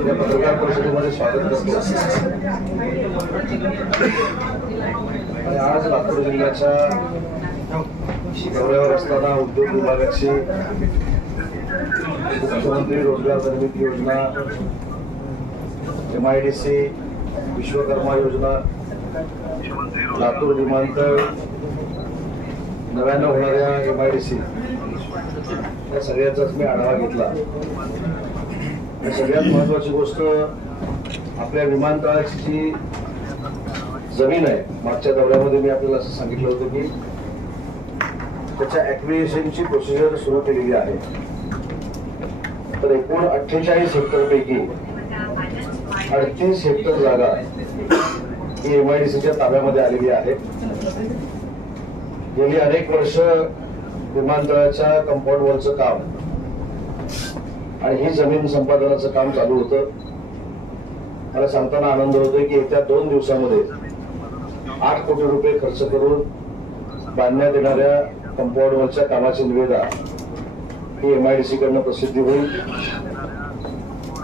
या पत्रकार परिषदेमध्ये स्वागत करतो आणि आज लातूर जिल्ह्याच्या दौऱ्यावर असताना उद्योग विभागाची मुख्यमंत्री रोजगार निर्मिती योजना M I D C Vishwakarma योजना लातूर विमानतळ नव्यानं होणाऱ्या एम आय डी सी या सगळ्याचाच मी आढावा घेतला. सगळ्यात महत्वाची गोष्ट आपल्या विमानतळाची जी जमीन आहे मागच्या दौऱ्यामध्ये मी आपल्याला असं सांगितलं होतं की त्याच्या ऍक्विएशनची प्रोसिजर सुरू केलेली आहे. तर एकूण अठ्ठेचाळीस हेक्टर पैकी अडतीस हेक्टर जागा ही एम आय डी सीच्या ताब्यामध्ये आलेली आहे. गेली अनेक वर्ष विमानतळाच्या कंपाऊंड वॉलचं काम आणि ही जमीन संपादनाचं काम चालू होतं. मला सांगताना आनंद होतोय की येत्या दोन दिवसामध्ये आठ कोटी रुपये खर्च करून बांधण्यात येणाऱ्या कंपाऊंड वॉलच्या कामाची निवेदा ही एम आय डी सी कडनं प्रसिद्धी होईल.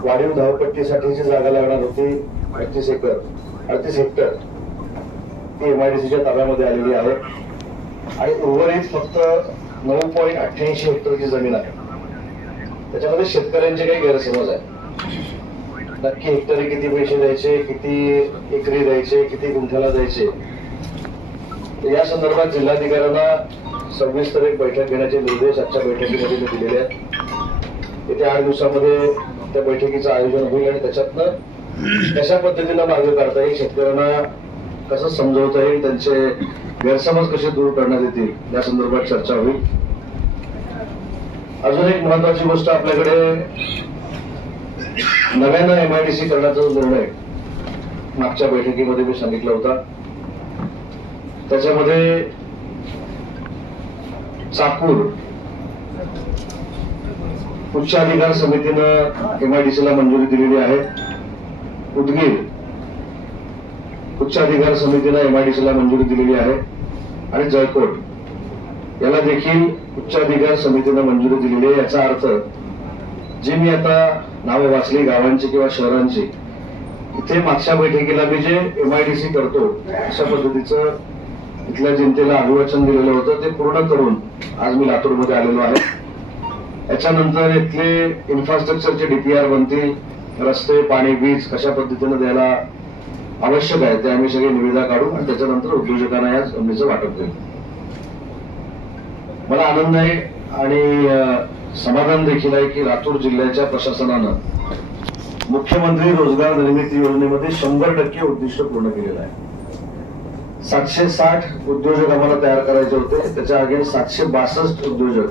वाढीव धावपट्टीसाठी जी जागा लागणार होती. पंचवीस एकर. अडतीस हेक्टर ती एम आय डी ताब्यामध्ये आलेली आहे. आणि उर्वरित फक्त नऊ पॉईंट अठ्ठ्याऐंशी हेक्टरची जमीन आहे. त्याच्यामध्ये शेतकऱ्यांचे काही गैरसमज आहे. नक्की हेक्टरी किती पैसे द्यायचे किती एकरी द्यायचे किती गुंठ्याला द्यायचे? या संदर्भात जिल्हाधिकाऱ्यांना सविस्तर एक बैठक घेण्याचे निर्देश आजच्या बैठकीमध्ये दिलेले आहेत. येत्या आठ दिवसामध्ये त्या बैठकीचं आयोजन होईल आणि त्याच्यातनं कशा पद्धतीनं मार्ग करता येईल शेतकऱ्यांना कसं समजवता येईल? त्यांचे गैरसमज कसे दूर करण्यात येतील? या संदर्भात चर्चा होईल. अजून एक महत्वाची गोष्ट आपल्याकडे नव्यानं एमआयडीसी करण्याचा जो निर्णय मागच्या बैठकीमध्ये मी सांगितला होता. त्याच्यामध्ये चाकूर उच्च अधिकार समितीनं एमआयडीसीला मंजुरी दिलेली आहे. उदगीर उच्च अधिकार समितीनं एमआयडीसीला मंजुरी दिलेली आहे. आणि जळकोट याला देखील उच्च अधिकार समितीनं मंजुरी दिलेली आहे. याचा अर्थ जी मी आता नावं वाचली गावांची किंवा शहरांची इथे मागच्या बैठकीला मी जे एमआयडीसी करतो अशा पद्धतीचं इथल्या जनतेला अभिवाचन दिलेलं होतं. ते पूर्ण करून आज मी लातूरमध्ये आलेलो आहे. याच्यानंतर इथले इन्फ्रास्ट्रक्चरचे डीपीआर बनतील रस्ते पाणी वीज कशा पद्धतीनं द्यायला आवश्यक आहे ते आम्ही सगळे निविदा काढू आणि त्याच्यानंतर उद्योजकांना या जमिनीचं वाटप देऊ. मला आनंद आहे आणि समाधान देखील आहे की लातूर जिल्ह्याच्या प्रशासनानं मुख्यमंत्री रोजगार निर्मिती योजनेमध्ये शंभर टक्के उद्दिष्ट पूर्ण केलेलं आहे. सातशे साठ उद्योजक आम्हाला तयार करायचे होते त्याच्या अगेन्स्ट सातशे बासष्ट उद्योजक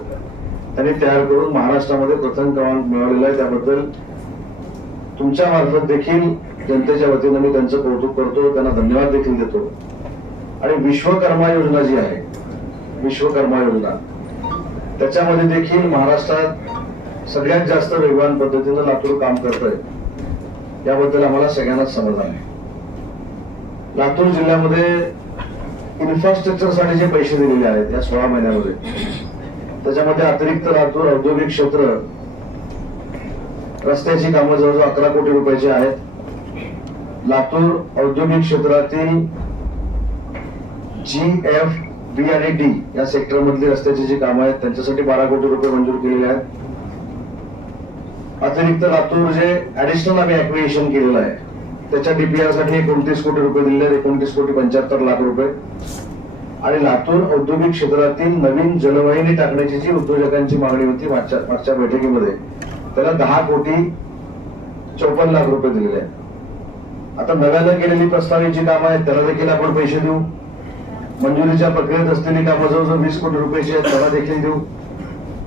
त्यांनी तयार करून महाराष्ट्रामध्ये प्रथम क्रमांक मिळवलेला आहे. त्याबद्दल तुमच्या मार्फत देखील जनतेच्या वतीनं मी त्यांचं कौतुक करतो त्यांना धन्यवाद देखील देतो. आणि विश्वकर्मा योजना जी आहे विश्वकर्मा योजना त्याच्यामध्ये देखील महाराष्ट्रात सगळ्यात जास्त वेगवान पद्धतीनं लातूर काम करत आहे याबद्दल आम्हाला सगळ्यांनाच समाधान आहे. लातूर जिल्ह्यामध्ये इन्फ्रास्ट्रक्चरसाठी जे पैसे दिलेले आहेत या सोळा महिन्यामध्ये त्याच्यामध्ये अतिरिक्त लातूर औद्योगिक क्षेत्र रस्त्याची कामं जवळजवळ अकरा कोटी रुपयाची आहेत. लातूर औद्योगिक क्षेत्रातील जी एफ बी आणि डी या सेक्टर मधली रस्त्याची जी कामं आहेत त्यांच्यासाठी बारा कोटी रुपये मंजूर केलेले आहेत. अतिरिक्त लातूर जे ऍडिशनल आम्ही ऍक्विएशन केलेलं आहे त्याच्या डीपीआरसाठी एकोणतीस कोटी रुपये दिलेले आहेत एकोणतीस कोटी पंच्याहत्तर लाख रुपये. आणि लातूर औद्योगिक क्षेत्रातील नवीन जलवाहिनी टाकण्याची जी उद्योजकांची मागणी होती मागच्या मागच्या बैठकीमध्ये त्याला दहा कोटी चौपन्न लाख रुपये दिलेले आहेत. आता नव्यानं केलेली प्रस्तावित कामं आहेत त्याला देखील आपण पैसे देऊ. मंजुरीच्या प्रक्रियेत असलेली कामं जवळजवळ वीस कोटी रुपयाची आहेत त्याला देखील देऊ.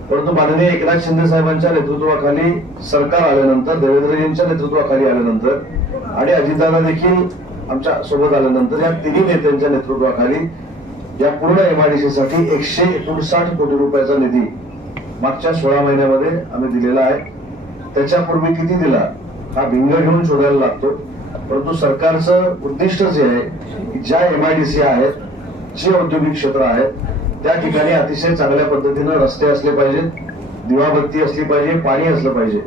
परंतु माननीय एकनाथ शिंदे साहेबांच्या नेतृत्वाखाली सरकार आल्यानंतर देवेंद्रजींच्या नेतृत्वाखाली आल्यानंतर आणि अजितदादा देखील आमच्यासोबत आल्यानंतर या तिन्ही नेत्यांच्या नेतृत्वाखाली या पूर्ण एमआयडीसी साठी एकशे एकोणसाठ कोटी रुपयाचा निधी मागच्या सोळा महिन्यामध्ये आम्ही दिलेला आहे. त्याच्यापूर्वी किती दिला? हा भिंग घेऊन शोधायला लागतो. परंतु सरकारचं उद्दिष्ट जे आहे की ज्या एमआयडीसी आहेत जे औद्योगिक क्षेत्र आहेत त्या ठिकाणी अतिशय चांगल्या पद्धतीनं रस्ते असले पाहिजेत दिवाबत्ती असली पाहिजे पाणी असलं पाहिजे.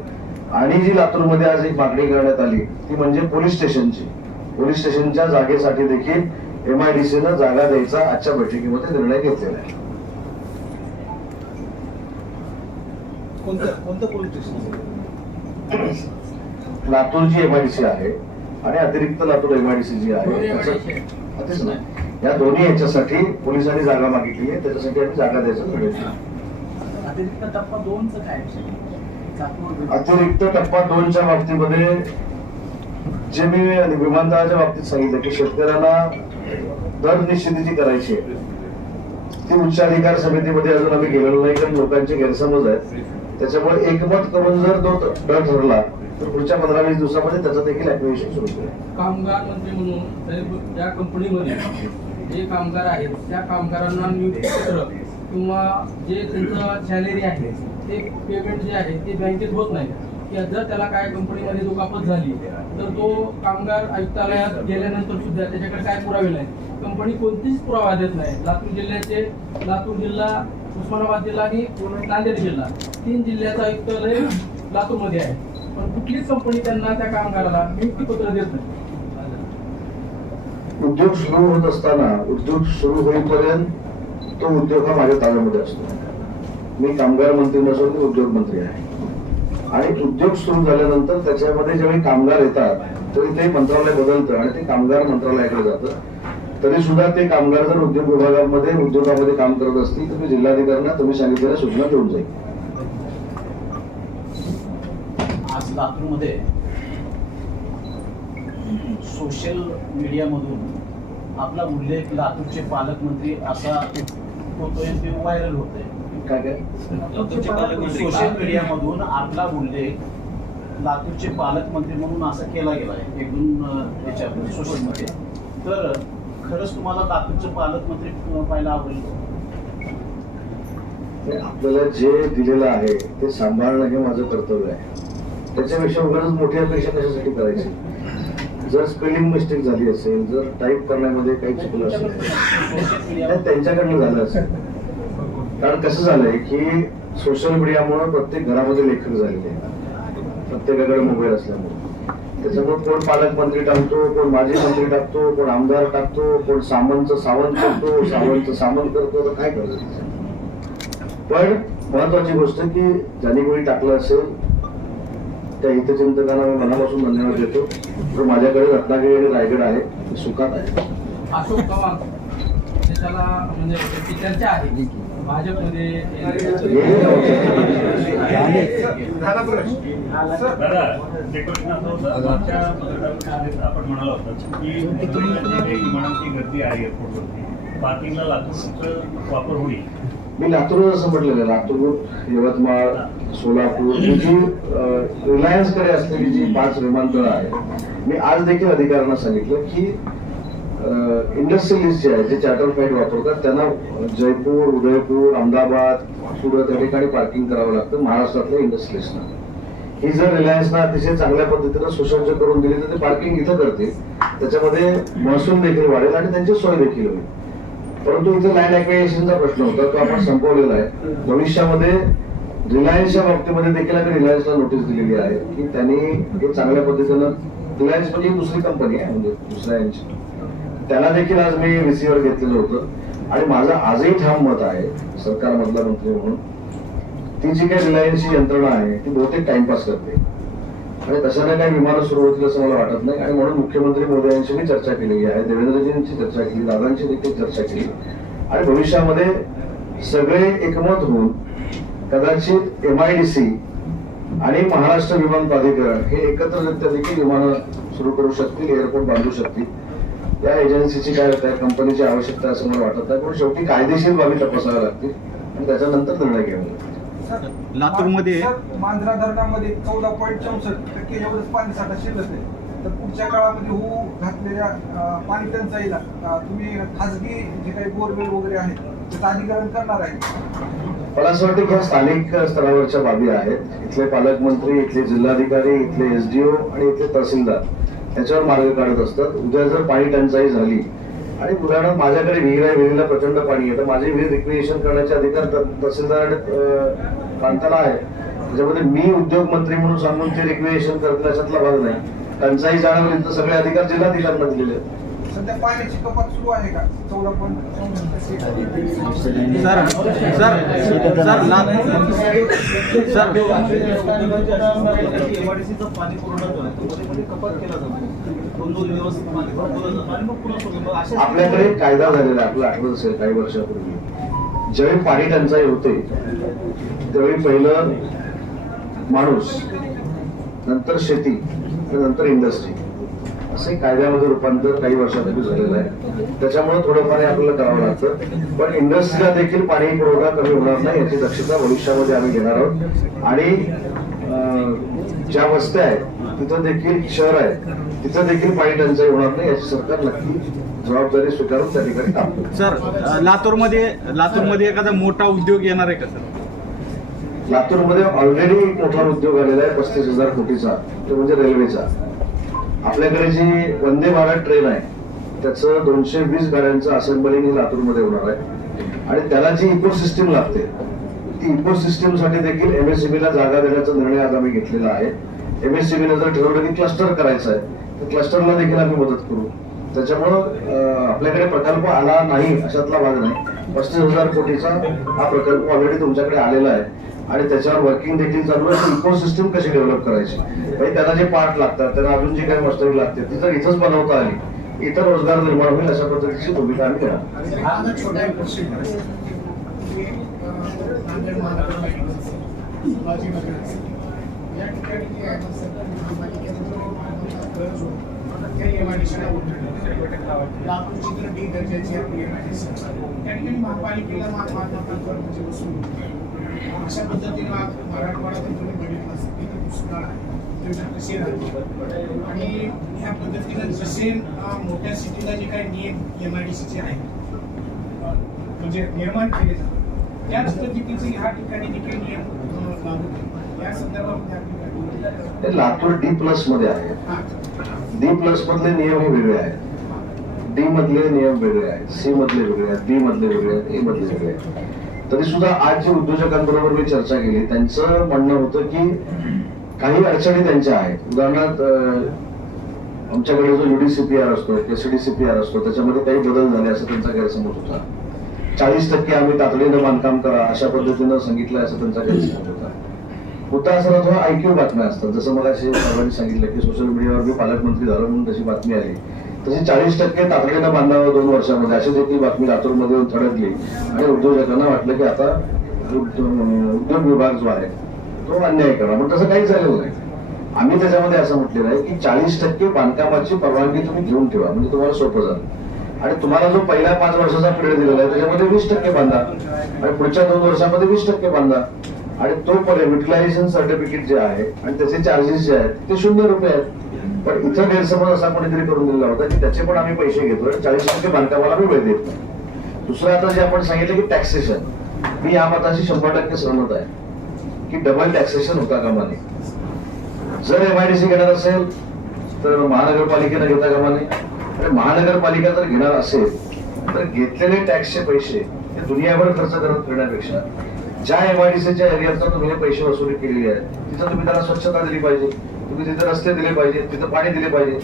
आणि जी लातूरमध्ये आज एक मागणी करण्यात आली ती म्हणजे पोलीस स्टेशनची. पोलीस स्टेशनच्या जागेसाठी देखील एमआयडीसीनं जागा द्यायचा आजच्या बैठकीमध्ये निर्णय घेतलेला आहे. कोणतं कोणतं पोलीस स्टेशन लातूर जी एमआयडीसी आहे आणि अतिरिक्त लातूर एमआयडीसी जी आहे त्याचं- तेच नाही. या दोन्ही याच्यासाठी पोलिसांनी जागा मागितली आहे त्याच्यासाठी आम्ही जागा द्यायचा घेतला. अतिरिक्त टप्पा दोनचं काय चाकूर अतिरिक्त टप्पा दोनच्या बाबतीमध्ये जे मी विमानतळाच्या बाबतीत सांगितलं की शेतकऱ्यांना दर निश्चितीची करायची आहे. ती उच्च अधिकार समितीमध्ये अजून आम्ही गेलेलो नाही कारण लोकांचे गैरसमज आहेत. त्याच्यामुळे एकमत करून जर तो दर ठरला तर पुढच्या पंधरा वीस दिवसामध्ये त्याचं देखील ऍक्टिव्हेशन सुरू केलं कामगार मंत्री म्हणून त्या कंपनीमध्ये जे कामगार आहेत त्या कामगारांना नियुक्तीपत्र किंवा जे त्यांचं सॅलरी आहे ते पेमेंट जे आहे ते बँकेत होत नाही. जर त्याला काय कंपनीमध्ये दुखापत झाली तर तो कामगार आयुक्तालयात गेल्यानंतर सुद्धा त्याच्याकडे काय पुरावे नाही कंपनी कोणतीच पुरावा देत नाही. लातूर जिल्ह्याचे लातूर जिल्हा उस्मानाबाद जिल्हा आणि नांदेड जिल्हा. तीन जिल्ह्याचा आयुक्तालय लातूरमध्ये आहे. पण कुठलीच कंपनी त्यांना त्या कामगाराला नियुक्तीपत्र देत नाही. उद्योग सुरू होत असताना उद्योग सुरू होईपर्यंत तो उद्योग हा माझ्या ताब्यामध्ये असतो. मी कामगार मंत्री नसून मी उद्योग मंत्री आहे. आणि उद्योग सुरू झाल्यानंतर त्याच्यामध्ये ज्यावेळी कामगार येतात तरी ते मंत्रालय बदलतं आणि ते कामगार मंत्रालयाकडे जातं. तरी सुद्धा ते कामगार जर उद्योग विभागामध्ये उद्योगामध्ये काम करत असतील तर मी जिल्हाधिकाऱ्यांना तुम्ही सांगितलेल्या सूचना देऊन जाईल. आज लातूरमध्ये सोशल मीडियामधून आपला उल्लेख लातूरचे पालकमंत्री असा होतोय ते व्हायरल होतोय. काय काय? सोशल मीडियामधून आपला उल्लेख लातूरचे पालकमंत्री म्हणून असा केला गेला आहे एक दोन सोशलमध्ये तर खरंच तुम्हाला लातूरचे पालकमंत्री पाहायला आवडेल? ते आपल्याला जे दिलेलं आहे ते सांभाळणं हे माझं कर्तव्य आहे. त्याच्यापेक्षा उगाच मोठी अपेक्षा कशासाठी करायची? जर स्पेलिंग मिस्टेक झाली असेल जर टाईप करण्यामध्ये काही चुकलं असेल तर त्यांच्याकडनं झालं असेल. कारण कसं झालंय की सोशल मीडियामुळे प्रत्येक घरामध्ये लेखक झालेले प्रत्येकाकडे मोबाईल असल्यामुळे. त्याच्यामुळे कोण पालकमंत्री टाकतो कोण माजी मंत्री टाकतो कोण आमदार टाकतो कोण सामंत सावंत करतो सावंत सामंत करतो तर काय करतो पण महत्वाची गोष्ट की ज्यांनी कोणी टाकलं असेल त्या हितचिंतकांना मी मनापासून धन्यवाद देतो. तर माझ्याकडे रत्नागिरी आणि रायगड आहे मी सुखात आहे. भाजपमध्ये दादा ते प्रश्न असं होतं मागच्या पत्रकार आपण म्हणालो होतो की मुंबईमध्ये विमानांची गर्दी आहे एअरपोर्टवरती पार्किंगला लातूरचं वापर होईल मी लातूर असं म्हटलेलं आहे. लातूर यवतमाळ सोलापूर ही जी रिलायन्सकडे असलेली जी पाच विमानतळ आहेत मी आज देखील अधिकाऱ्यांना सांगितलं की इंडस्ट्रियलिस्ट जे आहेत जे चॅटर फ्लाईट वापरतात त्यांना जयपूर उदयपूर अहमदाबाद सुरत या ठिकाणी पार्किंग करावं लागतं महाराष्ट्रातल्या इंडस्ट्रियलिस्टना ही जर रिलायन्सना अतिशय चांगल्या पद्धतीनं सुसज्ज करून दिली तर ते पार्किंग इथं करतील. त्याच्यामध्ये महसूल देखील वाढेल आणि त्यांची सोय देखील होईल. परंतु इथे लँड ऍक्विजिशनचा प्रश्न होता तो आपण संपवलेला आहे. भविष्यामध्ये रिलायन्सच्या बाबतीमध्ये देखील आम्ही रिलायन्सला नोटीस दिलेली आहे की त्यांनी हे चांगल्या पद्धतीनं रिलायन्स म्हणजे दुसरी कंपनी आहे म्हणजे दुसऱ्या यांची. त्याला देखील आज मी रिसिव्हर घेतलेलं होतं. आणि माझं आजही ठाम मत आहे सरकारमधला मंत्री म्हणून ती जी काही रिलायन्सची यंत्रणा आहे ती बहुतेक टाइमपास करते. आणि तशाने काही विमानं सुरू होतील असं मला वाटत नाही. आणि म्हणून मुख्यमंत्री मोदयांशी मी चर्चा केलेली आहे देवेंद्रजींची चर्चा केली दादांची देखील चर्चा केली. आणि भविष्यामध्ये सगळे एकमत होऊन कदाचित एम आय डी सी आणि महाराष्ट्र विमान प्राधिकरण हे एकत्ररित्या देखील विमानं सुरू करू शकतील एअरपोर्ट बांधू शकतील. या एजन्सीची काय त्या कंपनीची आवश्यकता आहे असं मला वाटत नाही. पण शेवटी कायदेशीर बाबी तपासाव्या लागतील. आणि त्याच्यानंतर निर्णय घ्यावा लातूरमध्ये- सर, मांजरा धरणामध्ये चौदा पॉईंट चौसष्ट टक्के एवढंच पाणी साठा शिल्लक आहे तर पुढच्या काळामध्ये होऊ घातलेल्या पाणी टंचाईला तुम्ही खासगी जे काही बोरवेल वगैरे आहेत त्याचं अधिकरण करणार आहे. मला असं वाटतं की ह्या स्थानिक स्तरावरच्या बाबी आहेत. इथले पालकमंत्री इथले जिल्हाधिकारी इथले एसडीओ आणि इथले तहसीलदार. त्याच्यावर मार्ग काढत असतात. उद्या जर पाणी टंचाई झाली आणि उदाहरण माझ्याकडे विहीर आहे विहिरीला प्रचंड पाणी आहे तर माझी विहीर रिक्रिएशन करण्याचे अधिकार तहसीलदार आणि, प्रांताला आहे. त्याच्यामध्ये मी उद्योग मंत्री म्हणून सांगून ते रिक्रिएशन करण्याच्यातला भाग नाही. टंचाई जाणवली तर सगळे अधिकार जिल्हाधिकाऱ्यांना दिलेले आहेत. सध्या पाण्याची कपात सुरू आहे का? चौदा पॉईंट सर सर सर ला- सर. एमआयडीसीचं पाणी पुरवठा कपात केला जातो? आपल्याकडे एक कायदा झालेला आपलं आठवत असेल काही वर्षापूर्वी. ज्यावेळी पाणी टंचाई होते त्यावेळी पहिलं माणूस नंतर शेती नंतर इंडस्ट्री असे कायद्यामध्ये रूपांतर काही वर्षापूर्वी झालेलं आहे. त्याच्यामुळे थोडंफार हे आपल्याला करावं लागतं. पण इंडस्ट्रीला देखील पाणी पुरवठा कमी होणार नाही याची दक्षता भविष्यामध्ये आम्ही घेणार आहोत. आणि ज्या वस्त्या आहेत तिथं देखील शहर आहे तिथं देखील पाणी टंचाई होणार नाही याची सरकार नक्की जबाबदारी स्वीकारून त्या ठिकाणी काम. सर लातूरमध्ये लातूरमध्ये एखादा मोठा उद्योग येणार आहे का सर? लातूरमध्ये ऑलरेडी एक मोठा उद्योग आलेला आहे पस्तीस हजार कोटीचा तो म्हणजे रेल्वेचा. आपल्याकडे जी वंदे भारत ट्रेन आहे त्याचं दोनशे वीस गाड्यांचं असेंबलिंग हे लातूरमध्ये होणार आहे. आणि त्याला जी इकोसिस्टीम लागते ती इको सिस्टीमसाठी देखील एमएससीबीला जागा देण्याचा निर्णय आज आम्ही घेतलेला आहे. एमएससीबीने जर ठरवलं की क्लस्टर करायचं आहे तर क्लस्टरला देखील आम्ही मदत करू. त्याच्यामुळं आपल्याकडे प्रकल्प आला नाही अशातला भाग नाही. पस्तीस हजार कोटीचा हा प्रकल्प ऑलरेडी तुमच्याकडे आलेला आहे. आणि त्याच्यावर वर्किंग देखील चालू आहे इकोसिस्टम कशी डेव्हलप करायची म्हणजे त्याला जे पार्ट लागतात त्यांना अजून जी काही मशिनरी लागते ती जर इथंच बनवता आली इतर रोजगार निर्माण होईल अशा पद्धतीची भूमिका आम्ही घेणार हा आता छोटा महापालिकेला अशा पद्धतीनं आज मराठवाड्यात तुम्ही बघितलं इथं दुष्काळ आहे आणि ह्या पद्धतीनं जसे मोठ्या सिटीला जे काही नियम एमआयडीसीचे आहेत म्हणजे निर्माण केले जातात त्याच पद्धतीचे ह्या ठिकाणी देखील नियम लागू केले. या? हे लातूर डी प्लसमध्ये आहे. डी प्लस मधले नियम हे वेगळे आहेत डी मधले नियम वेगळे आहेत सी मधले वेगळे आहेत बी मधले वेगळे आहेत ए मधले वेगळे आहेत तरी सुद्धा आज जे उद्योजकांबरोबर मी चर्चा केली त्यांचं म्हणणं होतं की काही अडचणी त्यांच्या आहेत. उदाहरणार्थ आमच्याकडे जो युडीसीपीआर असतो एसडीसीपीआर असतो त्याच्यामध्ये काही बदल झाले असं त्यांचा गैरसमज होता. चाळीस टक्के आम्ही तातडीनं बांधकाम करा अशा पद्धतीनं सांगितलं असं त्यांचा गैरसमज होता. होता असं थोडा आयक्यू बातम्या असतात. जसं मला साहेबांनी सांगितलं की सोशल मीडियावर मी पालकमंत्री झालो म्हणून तशी बातमी आली. त्याचे चाळीस टक्के तातडीनं बांधावं दोन वर्षामध्ये अशी देखील बातमी लातूरमध्ये येऊन थडकली. आणि उद्योजकांना वाटलं की आता उद्योग विभाग जो आहे तो अन्याय करा. पण तसं काही झालेलं नाही. आम्ही त्याच्यामध्ये असं म्हटलेलं आहे की चाळीस टक्के बांधकामाची परवानगी तुम्ही घेऊन ठेवा. म्हणजे तुम्हाला सोपं जाईल आणि तुम्हाला जो पहिल्या पाच वर्षाचा पिरियड दिलेला आहे त्याच्यामध्ये वीस टक्के बांधा. आणि पुढच्या दोन वर्षामध्ये वीस टक्के बांधा. आणि तो पर्यंत युटिलायझेशन सर्टिफिकेट जे आहे आणि त्याचे चार्जेस जे आहेत ते शून्य रुपये आहेत. पण इथं गैरसमज असा कोणीतरी करून दिलेला होता की त्याचे पण आम्ही पैसे घेतो आणि चाळीस टक्के बांधकामाला आम्ही वेळ देत नाही. दुसरं आता जे आपण सांगितलं की टॅक्सेशन मी या मताशी शंभर टक्के सहमत आहे की डबल टॅक्सेशन होता कामा नये जर एमआयडीसी घेणार असेल तर महानगरपालिकेनं घेता कामा नये. आणि महानगरपालिका जर घेणार असेल तर घेतलेले टॅक्सचे पैसे हे दुनियाभर खर्च करत फिरण्यापेक्षा ज्या एमआयडीसीच्या एरियातनं तुम्ही पैसे वसुली केलेली आहे तिथं तुम्ही त्याला स्वच्छता दिली पाहिजे. तुम्ही तिथे रस्ते दिले पाहिजे तिथं पाणी दिले पाहिजे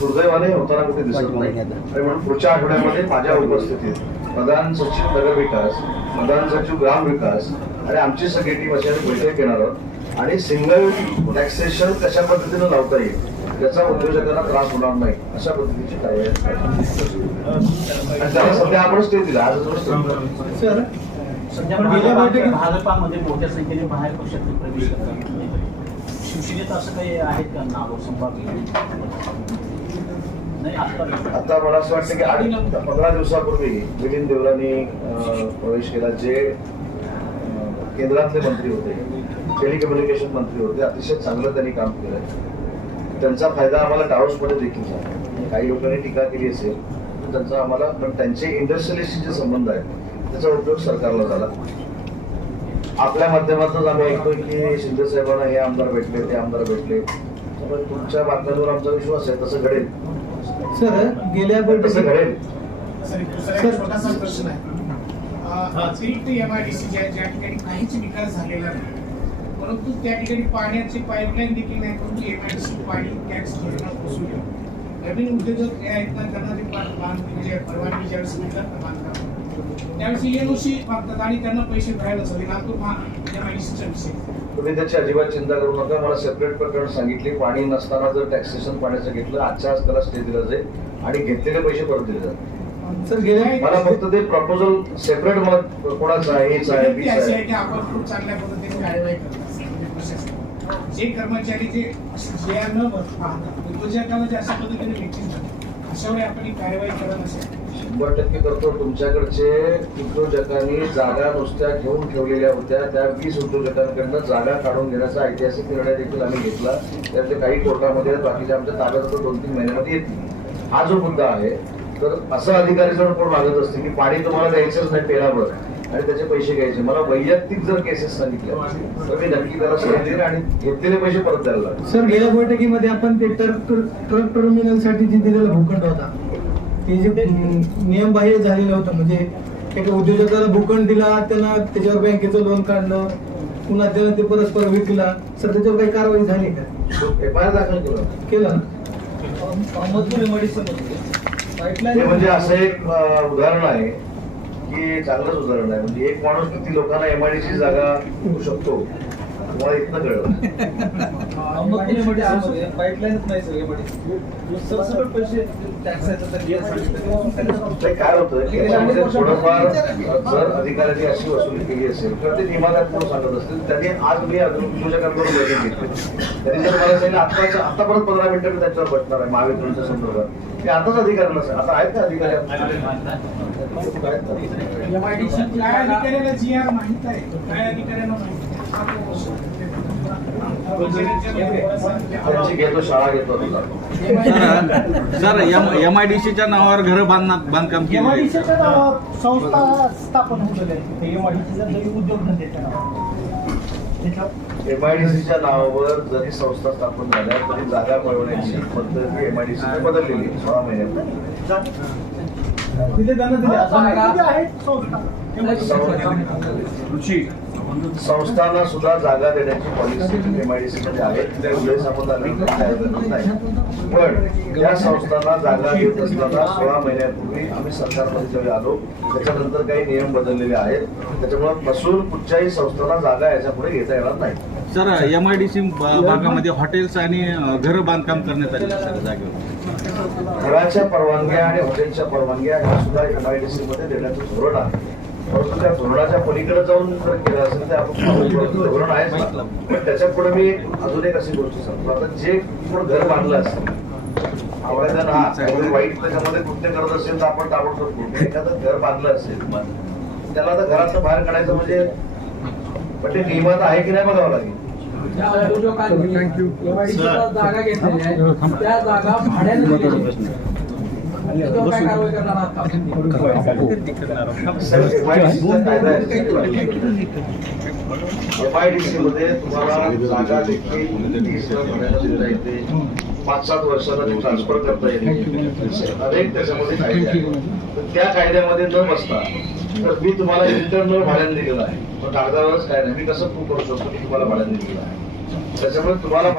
दुर्दैवाने होताना कुठे दिसत नाही. आणि म्हणून पुढच्या आठवड्यामध्ये माझ्या उपस्थितीत प्रधान सचिव नगर विकास प्रधान सचिव ग्राम विकास आणि आमची सगळी टीम अशी आम्ही बैठक घेणार आहोत. आणि सिंगल टॅक्सेशन कशा पद्धतीनं लावता येईल याचा उद्योजकांना त्रास होणार नाही अशा पद्धतीची तयारी आहे. आणि त्याला सध्या आपण स्टे दिला आज सध्या भाजपा- भाजपामध्ये मोठ्या संख्येने बाहेर पक्षातून प्रवेश करतात. असं काही आहेत का नाव आता मला असं वाटतं की आधी पंधरा दिवसापूर्वी मिलिंद देवरांनी प्रवेश केला जे केंद्रातले मंत्री होते टेलिकम्युनिकेशन मंत्री होते अतिशय चांगलं त्यांनी काम केलं त्यांचा फायदा आम्हाला टावर्समध्ये देखील झाला. काही लोकांनी टीका केली असेल तर त्यांचा आम्हाला पण त्यांचे इंडस्ट्रियलिस्टचे जे संबंध आहेत त्याचा उपयोग सरकारला झाला. आपल्या माध्यमातून आम्ही ऐकतोय की शिंदे साहेबांना हे आमदार भेटले ते आमदार भेटले. पण तुमच्या बातम्यांवर आमचा विश्वास आहे तसं घडेल. सर गेल्या तसं घडेल. सर एक दुसरा एक छोटासा प्रश्न आहे. अं, अतिरिक्त एम आय डी सी ज्या ठिकाणी काहीच विकास झालेला नाही परंतु त्या ठिकाणी पाण्याची पाईपलाईन देखील नाही परंतु एम आय डी सी पाणी टॅक्स धोरणात वसूल नवीन उद्योजक हे आहेत ना त्यांना ते परवानगी ज्यावेळेस मिळतात बांधकाम त्यावेळेस एनओसी मागतात आणि त्यांना पैसे भरायला हवे. नागपूर महा एम आय डी सीचा विषय. तुम्ही त्याची अजिबात चिंता करू नका. मला सेपरेट प्रकरण सांगितले. पाणी नसताना जर टॅक्सेशन पाण्याचं घेतलं आजच्या आज त्याला स्टे दिला जाईल आणि घेतलेले पैसे परत दिले जातील. सर गेल्या मला फक्त ते प्रपोजल सेपरेट मत कोणाचं आहे हेच आहे विनंती बीच अशी आहे. आहे की आपण खूप चांगल्या पद्धतीने कार्यवाही करत असतो. प्रशासन. जे कर्मचारी जे जे न भर- पाहतात उद्योजकाला जे अशा पद्धतीने अशावर आपण ही कारवाई करत असेल शंभर टक्के करतो. तुमच्याकडचे उद्योजकांनी जागा नुसत्या घेऊन ठेवलेल्या होत्या. त्या वीस उद्योजकांकडनं जागा काढून घेण्याचा ऐतिहासिक निर्णय देखील आम्ही घेतला. त्यातले काही कोर्टामध्ये बाकीच्या आमच्या ताब्यात दोन तीन महिन्यामध्ये येतील. हा जो मुद्दा आहे तर असं अधिकारी जर कोण मागत असते की पाणी तुम्हाला द्यायचंच नाही पेरावर आणि त्याचे पैसे घ्यायचे. मला वैयक्तिक जर केसेस सांगितल्या तर मी नक्की त्याला सांगितले आणि घेतलेले पैसे परत द्यायला सर गेल्या बैठकीमध्ये आपण ते ट्रक ट्रक टर्मिनलसाठी जे दिलेला भूखंड होता ते जे अं, नियमबाह्य झालेलं होतं म्हणजे एका उद्योजकाला भूखंड दिला त्यानं त्याच्यावर बँकेचं लोन काढलं पुन्हा त्यानं ते परस्पर विकला सर त्याच्यावर काही कारवाई झाली का? एफ आय आर दाखल केलं म्हणजे असं एक उदाहरण आहे की चांगलंच उदाहरण आहे. म्हणजे एक माणूस किती लोकांना एमआयडीची जागा देऊ शकतो. मला इथनं कळलं. पाईपलाईनच नाही पैसे टॅक्स काय होतं की त्याच्यामध्ये थोडंफार जर अधिकाऱ्यांनी अशी वसुली केली असेल किंवा ते नियमात सांगत असतील? त्यांनी आज मी अजून उद्योजकांकडून बैठक घेतली. त्यांनी जर मला सांगितलं आताच आता परत पंधरा मिनिटं मी त्यांच्यावर बसणार आहे महावितरणच्या संदर्भात. ते आताच अधिकाऱ्यांना सांग आता आहेत का अधिकारी? एमआयडीसी काय अधिकाऱ्याला जी आर माहीत आहे काय अधिकाऱ्यांना माहीत घेतो शाळा घेतो. सर एम आय डी सीच्या नावावर घर बांधणार बांधकाम केलं एमआयडीसीच्या नावावर संस्था स्थापन एमआयडीसीचा नावावर त्याच्या एमआयडीसीच्या नावावर जरी संस्था स्थापन झाल्या तरी जागा मिळवण्याची पद्धत एमआयडीसीने बदललेली सोळा महिन्यात. तिथे त्यांना दिले. अजून किती आहेत संस्था. संस्थांना सुद्धा जागा देण्याची पॉलिसी एमआयडीसी मध्ये आहे पण या संस्थांना जागा देत असताना सोळा महिन्यापूर्वी आम्ही सरकारमध्ये जेव्हा आलो त्याच्यानंतर काही नियम बदललेले आहेत. त्याच्यामुळे बसून कुठच्याही संस्थांना जागा याच्यापुढे घेता येणार नाही. Sir M I D C भागामध्ये हॉटेल्स आणि घर बांधकाम करण्यात आले सर जागेवर. घराच्या परवानग्या आणि हॉटेलच्या परवानग्या ह्या सुद्धा एमआयडीसी मध्ये देण्याचं धोरण आहे. परंतु त्या धोरणाच्या पलीकडे जाऊन जर केलं असेल तर आपण धोरण आहेच पण त्याच्या पुढे मी अजून एक अशी गोष्ट सांगतो. आता जे कोण घर बांधलं असेल आवेदन हा वाईट त्याच्यामध्ये कृत्य करत असेल तर आपण ताबडतोब एखादं घर बांधलं असेल त्याला आता घरातनं बाहेर काढायचं म्हणजे पण ते नियमात आहे की नाही बघावं लागेल. जागा घेतलेल्या त्या जागा भाड्याने त्याच्यावर काय कारवाई करणार आहात का? मध्ये तुम्हाला जागा देखील तीस देता येते. पाच सात वर्षाला ती ट्रान्सफर करता येते अनेक त्याच्यामध्ये कायदे आहेत. तर त्या कायद्यामध्ये न बसता तर मी तुम्हाला इंटरनल भाड्याने दिलेलं आहे. पण कागदावरच काय नाही. मी कसं प्रूव्ह करू शकतो की तुम्हाला भाड्याने दिलेलं आहे? त्याच्यामुळे तुम्हाला